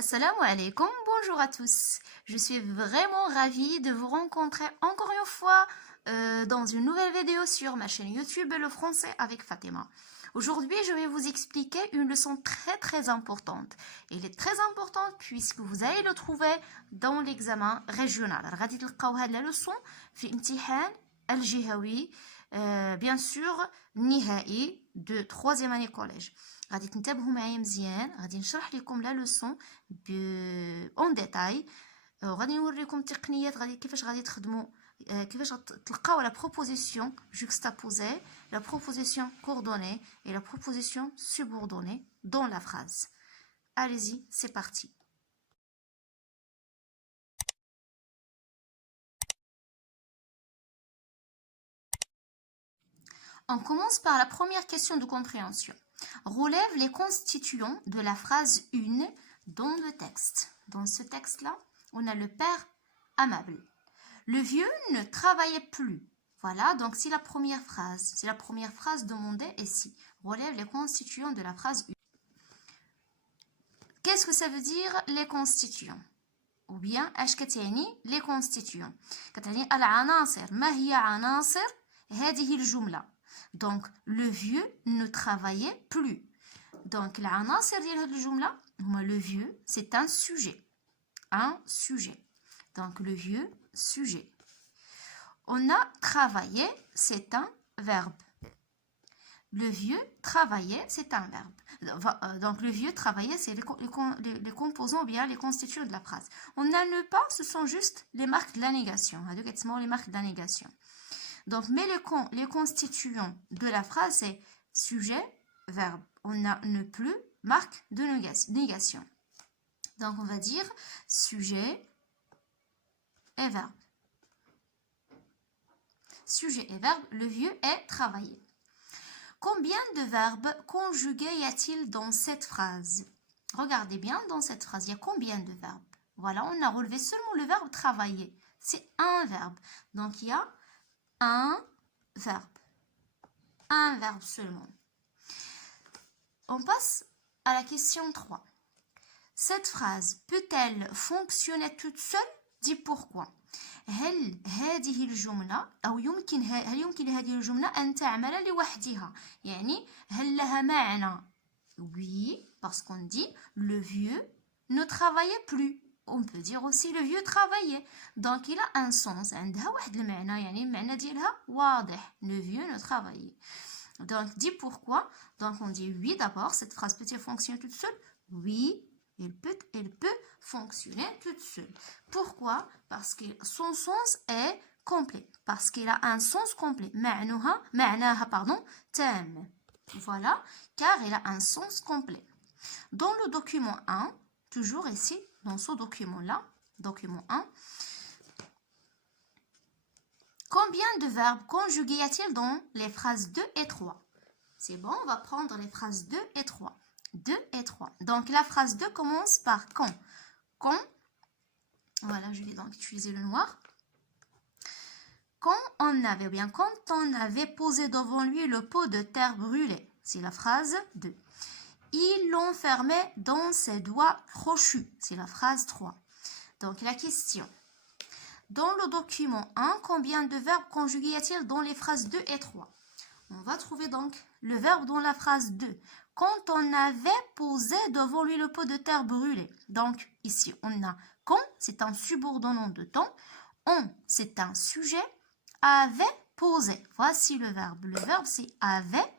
Assalamu alaikum, bonjour à tous. Je suis vraiment ravie de vous rencontrer encore une fois dans une nouvelle vidéo sur ma chaîne YouTube Le Français avec Fatima. Aujourd'hui, je vais vous expliquer une leçon très importante. Elle est très importante puisque vous allez le trouver dans l'examen régional. غادي تلقاو هاد la leçon في امتحان الجهوي bien sûr نهائي de 3e année collège. غادي تنتبهوا معايا مزيان، غادي نشرح لكم لا لوسون اون ديتاي، وغادي نوريكم التقنيات كيفاش غادي تخدموا، كيفاش تلقاو لا بروبوزيسيون juxtaposée, la proposition coordonnée et la proposition subordonnée dans la phrase. Allez-y, c'est parti. On commence par la première question de compréhension. Relève les constituants de la phrase 1 dans le texte. Dans ce texte-là, on a le père amable. Le vieux ne travaillait plus. Voilà, donc c'est la première phrase demandée ici. Relève les constituants de la phrase 1. Qu'est-ce que ça veut dire les constituants? Ou bien, اش كتعني les constituants? كتعني العناصر. ما هي عناصر هذه الجملة؟ Donc, le vieux ne travaillait plus. Donc, العناصر ديال هذه الجملة هما le vieux, c'est un sujet. Un sujet. Donc, le vieux, sujet. On a travaillé, c'est un verbe. Le vieux travaillait, c'est un verbe. Donc, le vieux travaillait, c'est les composants ou bien les constituants de la phrase. On a ne pas, ce sont juste les marques de la négation. Les marques de la négation. Donc, mais les constituants de la phrase, c'est sujet, verbe. On a ne plus, marque de négation. Donc, on va dire sujet et verbe. Sujet et verbe, le vieux est travaillé. Combien de verbes conjugués y a-t-il dans cette phrase? Regardez bien, dans cette phrase, il y a combien de verbes? Voilà, on a relevé seulement le verbe travailler. C'est un verbe. Donc, il y a un verbe seulement. On passe à la question 3. Cette phrase peut-elle fonctionner toute seule? Dis pourquoi. هل هذه الجملة أو هل يمكن هذه الجملة أن تعمل لوحدها؟ يعني هل لها معنى؟ Oui, parce qu'on dit le vieux ne travaillait plus. On peut dire aussi le vieux travaillait. Donc il a un sens. عندها واحد المعنى، يعني المعنى ديالها واضح. Le vieux ne travaillait. Donc dis pourquoi. Donc on dit oui d'abord. Cette phrase peut-elle fonctionner toute seule? Oui, elle peut fonctionner toute seule. Pourquoi? Parce que son sens est complet. Parce qu'il a un sens complet. معناها تام. Voilà, car il a un sens complet. Dans le document 1, toujours ici, dans ce document-là, document 1, combien de verbes conjugués y a-t-il dans les phrases 2 et 3? C'est bon, on va prendre les phrases 2 et 3. 2 et 3. Donc, la phrase 2 commence par quand. Quand, voilà, je vais donc utiliser le noir. Quand on avait posé devant lui le pot de terre brûlée. C'est la phrase 2. Il l'enfermait dans ses doigts crochus. C'est la phrase 3. Donc, la question. Dans le document 1, combien de verbes conjugués y a-t-il dans les phrases 2 et 3? On va trouver donc le verbe dans la phrase 2. Quand on avait posé devant lui le pot de terre brûlée. Donc, ici, on a quand, c'est un subordonnant de temps. On, c'est un sujet. Avait posé. Voici le verbe. Le verbe, c'est avait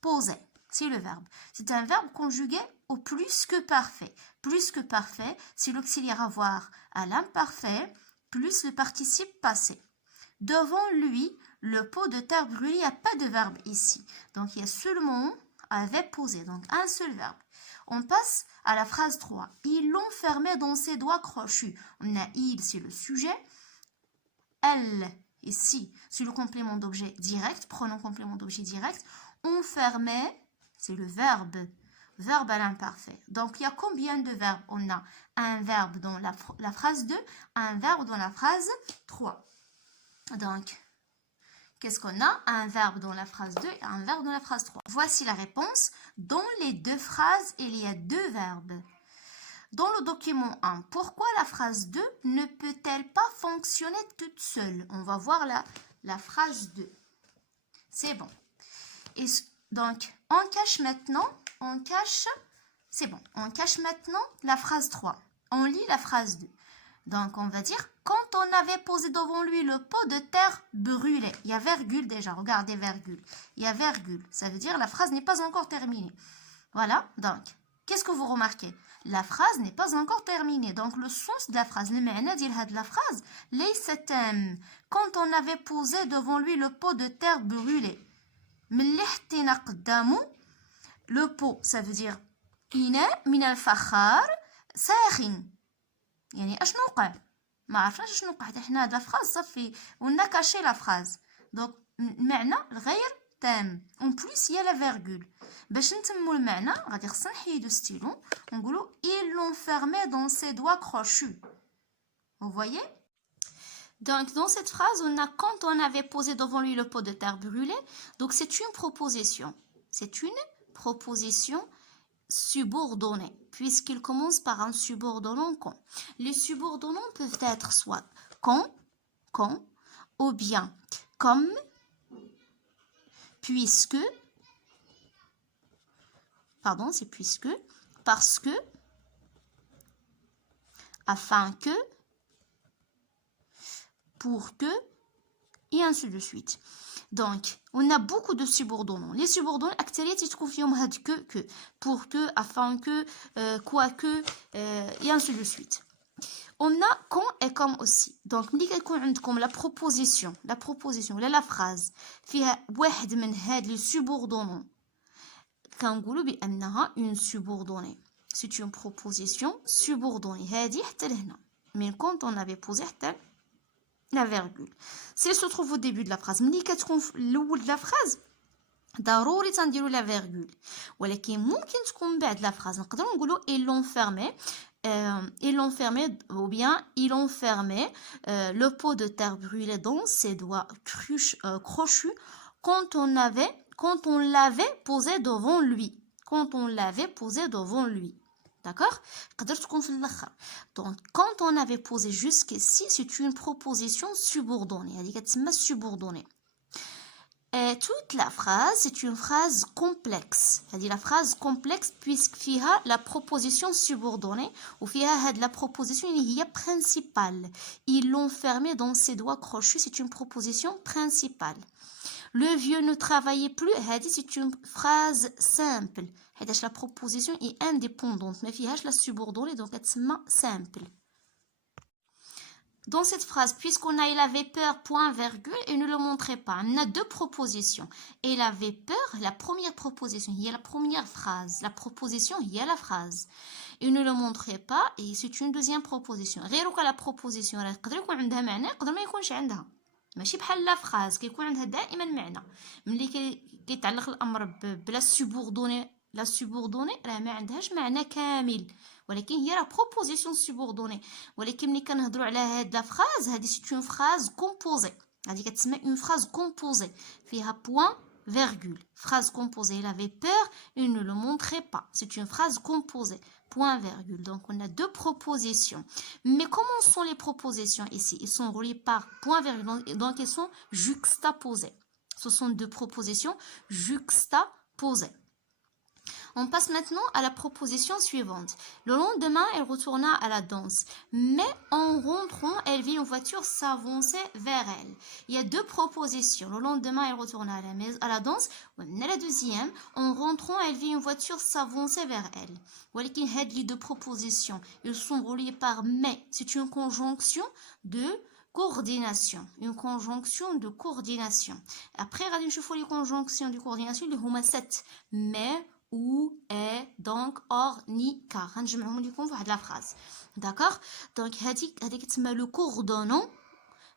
posé. C'est le verbe. C'est un verbe conjugué au plus que parfait. Plus que parfait, c'est l'auxiliaire avoir à l'imparfait plus le participe passé. Devant lui, le pot de terre brûlée, il n'y a pas de verbe ici. Donc, il y a seulement avait posé. Donc, un seul verbe. On passe à la phrase 3. Il l'enfermait dans ses doigts crochus. On a il, c'est le sujet. Elle, ici, c'est le complément d'objet direct. Pronom complément d'objet direct. Enfermait, c'est le verbe à l'imparfait. Donc, il y a combien de verbes? On a un verbe dans la phrase 2, un verbe dans la phrase 3. Donc, qu'est-ce qu'on a? Un verbe dans la phrase 2 et un verbe dans la phrase 3. Voici la réponse. Dans les deux phrases, il y a deux verbes. dans le document 1, pourquoi la phrase 2 ne peut-elle pas fonctionner toute seule? On va voir la phrase 2. C'est bon. Et donc, on cache maintenant, c'est bon, on cache maintenant la phrase 3. On lit la phrase 2. Donc, on va dire, quand on avait posé devant lui le pot de terre brûlé. Il y a virgule déjà, regardez virgule. Il y a virgule, ça veut dire la phrase n'est pas encore terminée. Voilà, donc, qu'est-ce que vous remarquez? La phrase n'est pas encore terminée. Donc, le sens de la phrase, le معنى ديال la phrase, ليس تام. Quand on avait posé devant lui le pot de terre brûlé. ملي حطينا قدامه le pot, ça veut dire إناء من الفخار ساخن. يعني اشنو وقع؟ ما عرفناش شنو وقع حتى حنا هاد لا فراز صافي ونا كاشي لا فراز. دونك المعنى غير تام. اون بليس هي لا فيرغول. باش نتمو المعنى غادي خصنا نحيدو ستيلو ونقولو ils l'ont fermé dans ses doigts crochus. Vous voyez? Donc dans cette phrase on a quand on avait posé devant lui le pot de terre brûlée. Donc c'est une proposition. C'est une proposition subordonné, puisqu'il commence par un subordonnant quand. Les subordonnants peuvent être soit quand, ou bien comme, puisque, pardon, c'est puisque, parce que, afin que, pour que, et ainsi de suite. Donc, on a beaucoup de subordonnants. Les subordonnants, actuellement, ils trouvent que, pour que, afin que, quoique, et ainsi de suite. On a quand et comme aussi. Donc, comme la proposition, la phrase, فيها واحد من هاد les subordonnants. كنقولوا بأنها une subordonnée. C'est une proposition subordonnée. هذه حتى لهنا. Mais quand on avait posé حتى la virgule. S'il se trouve au début de la phrase, ملي كتكون في الاول de la phrase ضروري تنديروا la virgule. ولكن ممكن تكون بعد la phrase نقدروا نقولوا ils l'ont fermé ou bien ils ont fermé le pot de terre brûlé dans ses doigts crochus quand on l'avait posé devant lui. D'accord? Donc, quand on avait posé jusqu'ici, c'est une proposition subordonnée. Et toute la phrase, c'est une phrase complexe. C'est-à-dire la phrase complexe puisqu'il y a la proposition subordonnée ou il y a la proposition principale. Ils l'ont fermé dans ses doigts crochus. C'est une proposition principale. Le vieux ne travaillait plus. C'est une phrase simple. La proposition est indépendante. Mais il y a la subordonnée, donc c'est simple. Dans cette phrase, puisqu'on a il avait peur, point, virgule, et ne le montrait pas. On a deux propositions. Il avait peur, la première proposition, il y a la première phrase. La proposition, il y a la phrase. Il ne le montrait pas, et c'est une deuxième proposition. غير la proposition, يقدر يكون عندها معنى، يقدر ما يكونش عندها. ماشي بحال لا فراز كيكون عندها دائما معنى. ملي كيتعلق الامر بلا سوبوردوني، لا سوبوردوني راه ما عندهاش معنى كامل. ولكن هي راه بروبوزيسيون سوبوردوني. ولكن ملي كنهضروا على هاد لا فراز هادي سي اون فراز كومبوزي. هادي كتسمى اون فراز كومبوزي فيها بوين virgule. Phrase composée. Il avait peur, il ne le montrait pas. C'est une phrase composée. Point virgule. Donc on a deux propositions. Mais comment sont les propositions ici? Ils sont reliés par point virgule. Donc ils sont juxtaposés. Ce sont deux propositions juxtaposées. On passe maintenant à la proposition suivante. Le lendemain, elle retourna à la danse. Mais en rentrant, elle vit une voiture s'avancer vers elle. Il y a deux propositions. Le lendemain, elle retourna à la danse. La deuxième, en rentrant, elle vit une voiture s'avancer vers elle. Les deux propositions, ils sont reliés par mais. C'est une conjonction de coordination. Une conjonction de coordination. Après, on va voir les conjonctions de coordination. Les huma 7. Mais, ou, est, donc, or, ni, car. Je vais vous dire la phrase. D'accord? Donc, le coordonnant.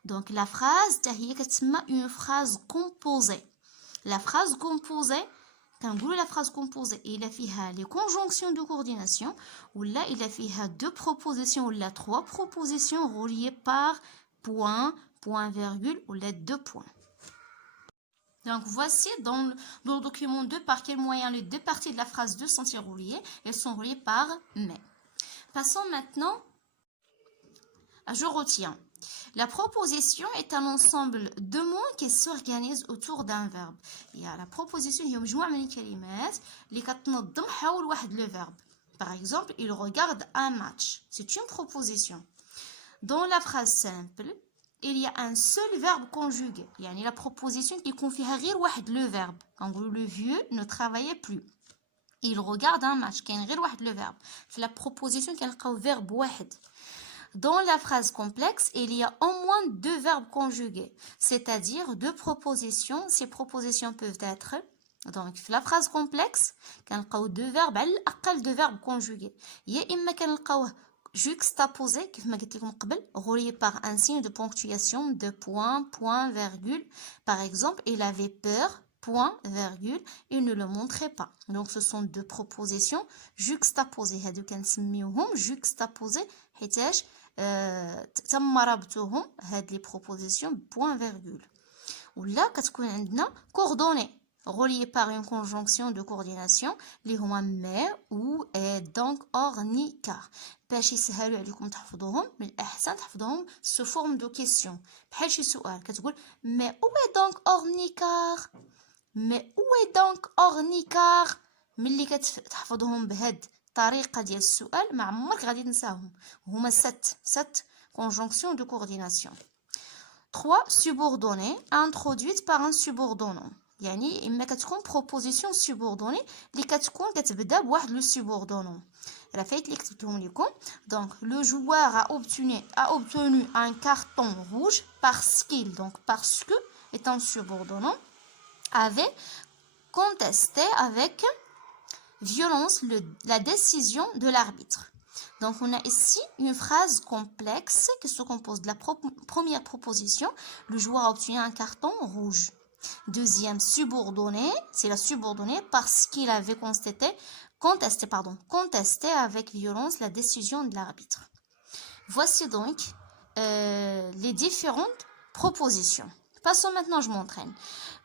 Donc, la phrase, c'est une phrase composée. La phrase composée, quand on la phrase composée, il a fait les conjonctions de coordination, ou là, il a fait deux propositions, ou là, trois propositions reliées par point, point, virgule, ou là, deux points. Donc, voici dans le document 2 par quel moyen les deux parties de la phrase 2 sont reliées. Elles sont reliées par mais. Passons maintenant à je retiens. La proposition est un ensemble de mots qui s'organisent autour d'un verbe. Il y a la proposition, il y a مجموعة من الكلمات اللي كتنظم حول واحد le verbe. Par exemple, il regarde un match. C'est une proposition. Dans la phrase simple, il y a un seul verbe conjugué. يعني la proposition qui يكون فيها غير واحد le verbe. نقولوا le vieux ne travaillait plus. Il regarde un match. كاين غير واحد le verbe. في la proposition كنلقاو verbe واحد. Dans la phrase complexe, il y a au moins deux verbes conjugués, c'est-à-dire deux propositions. Ces propositions peuvent être, donc la phrase complexe, كنلقاو deux verbes على الأقل deux verbes conjugués. يا إما كنلقاوه juxtaposé كيف ما قلت لكم قبل, relié par un signe de ponctuation, de point, point, virgule. Par exemple, il avait peur, point, virgule, il ne le montrait pas. Donc ce sont deux propositions juxtaposées. هادو كنسميوهم juxtaposés حيتاش تم ربطهم هاد لي بروبوزيسيون بوين فيرغول. ولا كتكون عندنا coordonnées reliées par une conjonction de coordination اللي هما mais ou et donc or ni car. باش يسهلوا عليكم تحفظوهم من الأحسن تحفظوهم sous forme de question. بحال شي سؤال كتقول mais où est donc or ni car. mais où est donc or ni car. ملي كتحفظوهم بهاد الطريقة ديال السؤال ما عمرك غادي تنساهم. هما ست conjonctions de coordination. 3 subordonnées introduites par un subordonnant. يعني إما كتكون proposition subordonnée اللي كتكون كتبدا بواحد لو subordonnant. راه فايت اللي كتبتهم لكم. Donc le joueur a obtenu un carton rouge parce que est un subordonnant avait contesté avec violence la décision de l'arbitre. Donc on a ici une phrase complexe qui se compose de la première proposition, le joueur a obtenu un carton rouge. Deuxième subordonnée, c'est la subordonnée parce qu'il avait contesté avec violence la décision de l'arbitre. Voici donc les différentes propositions. Passons maintenant, je m'entraîne.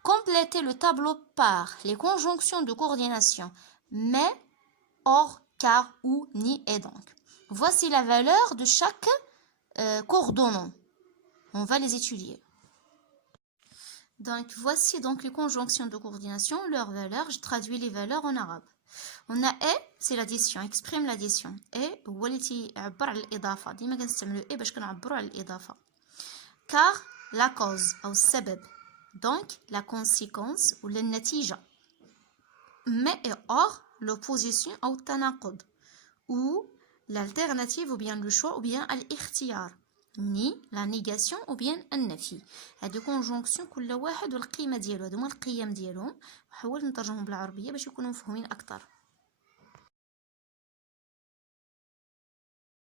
Complétez le tableau par les conjonctions de coordination mais, or, car, ou, ni et donc. Voici la valeur de chaque coordonnant. On va les étudier. Donc, voici donc les conjonctions de coordination, leurs valeurs. Je traduis les valeurs en arabe. On a et, c'est l'addition, exprime l'addition. Et, هو اللي تيعبر على الإضافة. ديما كنستعملوا et باش كنعبروا على الإضافة. Car, la cause أو السبب. Donc, la conséquence ou النتيجة. Mais et or, l'opposition au tanaqud, ou l'alternative ou bien le choix ou bien الاختيار. ni la négation ou bien النفي. هادو conjonction كل واحد والقيمة ديالو. هادو هما القيم ديالهم. نحاول نترجمهم بالعربية باش يكونوا مفهومين أكثر.